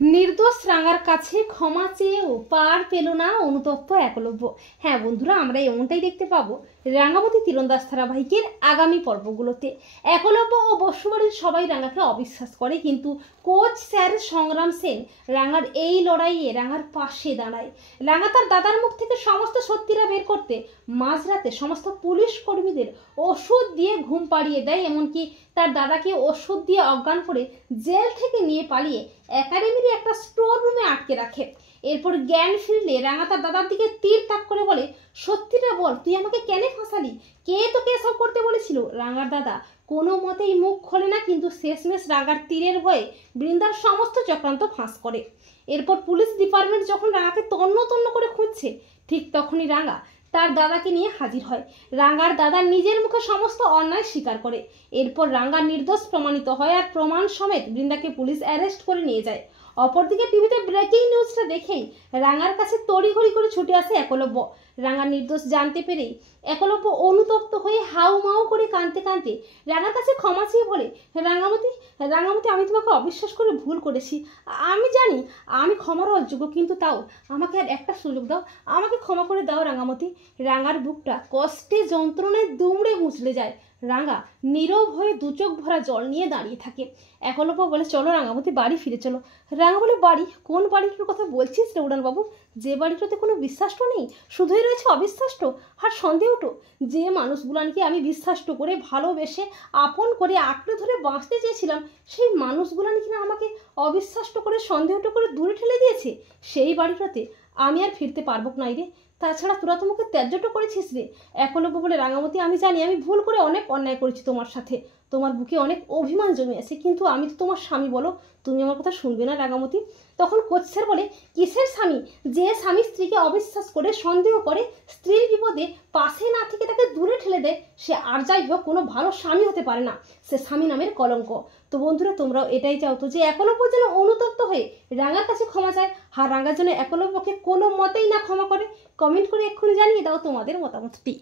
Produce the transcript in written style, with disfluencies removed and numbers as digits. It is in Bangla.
নির্দোষ রাঙার কাছে ক্ষমা চেয়েও পার পেল না অনুতপ্ত একলব্য। হ্যাঁ বন্ধুরা, আমরা এমনটাই দেখতে পাবো রাঙামতি তীরন্দাজ ধারাবাহিকের আগামী পর্বগুলোতে। একলব্য ও বসুবাড়ির সবাই রাঙাকে অবিশ্বাস করে, কিন্তু কোচ স্যার সংগ্রাম সেন রাঙার এই লড়াইয়ে রাঙার পাশে দাঁড়ায়। রাঙা তার দাদার মুখ থেকে সমস্ত সত্যিটা বের করতে মাঝরাতে সমস্ত পুলিশ কর্মীদের ওষুধ দিয়ে ঘুম পাড়িয়ে দেয়, এমনকি তার দাদাকে ওষুধ দিয়ে অজ্ঞান করে জেল থেকে নিয়ে পালিয়ে একাডেমির একটা স্টোর রুমে আটকে রাখে। এরপর জ্ঞান ফিরলে রাঙা তার দাদার দিকে তীর তাক করে বলে, সত্যিটা বল, তুই আমাকে কেন ফাঁসালি? কে তোকে এসব করতে বলেছিল? রাঙার দাদা কোনো মতেই মুখ খোলে না, কিন্তু শেষমেশ রাঙার তীরের ভয়ে বৃন্দার সমস্ত চক্রান্ত ফাঁস করে। এরপর পুলিশ ডিপার্টমেন্ট যখন রাঙাকে তন্ন তন্ন করে খুঁজছে, ঠিক তখনই রাঙা তার দাদাকে নিয়ে হাজির হয়। রাঙার দাদা নিজের মুখে সমস্ত অন্যায় স্বীকার করে। এরপর রাঙা নির্দোষ প্রমাণিত হয় আর প্রমাণ সমেত বৃন্দাকে পুলিশ অ্যারেস্ট করে নিয়ে যায়। অপরদিকে টিভিতে ব্রেকিং নিউজটা দেখেই রাঙার কাছে তড়িঘড়ি করে ছুটে আসে একলব্য। রাঙা নির্দোষ জানতে পেরেই একলব্য অনুতপ্ত হয়ে হাউ মাউ করে কাঁদতে কাঁদতে রাঙার কাছে ক্ষমা চেয়ে বলে, রাঙামতি রাঙামতি আমি তোমাকে অবিশ্বাস করে ভুল করেছি। আমি জানি আমি ক্ষমার অযোগ্য, কিন্তু তাও আমাকে আর একটা সুযোগ দাও, আমাকে ক্ষমা করে দাও রাঙামতি। রাঙার বুকটা কষ্টে যন্ত্রণায় দুমড়ে মুচড়ে যায়। রাঙা নীরব হয়ে দু চোখ ভরা জল নিয়ে দাঁড়িয়ে থাকে। একলব্য বলে, চলো রাঙামতি, বাড়ি ফিরে চলো। রাঙা বলে, বাড়ি? কোন বাড়িটার কথা বলছিস রে উড়ানবাবু? যে বাড়িটাতে কোনো বিশ্বাসটো নেই, শুধুই রয়েছে অবিশ্বাসটো আর সন্দেহটো। যে মানুষগুলানকে আমি বিশ্বাসটো করে ভালোবেসে আপন করে আঁকড়ে ধরে বাঁচতে চেয়েছিলাম, সেই মানুষগুলান কিনা আমাকে অবিশ্বাসটো করে সন্দেহটো করে দূরে ঠেলে দিয়েছে। সেই বাড়িটাতে আমি আর ফিরতে পারবো না রে। তাছাড়া তোরা তো মুখে ত্যায্যটা করেছিস রে। একলব্য বলে, রাঙামতি আমি জানি আমি ভুল করে অনেক অন্যায় করেছি তোমার সাথে, তোমার বুকে অনেক অভিমান জমে আছে, কিন্তু আমি তো তোমার স্বামী, বলো তুমি আমার কথা শুনবে না রাঙামতি? তখন কোচ স্যার বলে, কিসের স্বামী? যে স্বামী স্ত্রীকে অবিশ্বাস করে সন্দেহ করে স্ত্রীর বিপদে পাশে না থেকে তাকে দূরে ঠেলে দেয়, সে আর যাই হোক কোনো ভালো স্বামী হতে পারে না, সে স্বামী নামের কলঙ্ক। তো বন্ধুরা, তোমরাও এটাই চাও তো যে একলব্য যেন অনুতপ্ত হয়ে রাঙার কাছে ক্ষমা চায়, আর রাঙার জন্য একলব্যকে কোনো মতেই না ক্ষমা করে? কমেন্ট করে এক্ষুনি জানিয়ে দাও তোমাদের মতামতটি।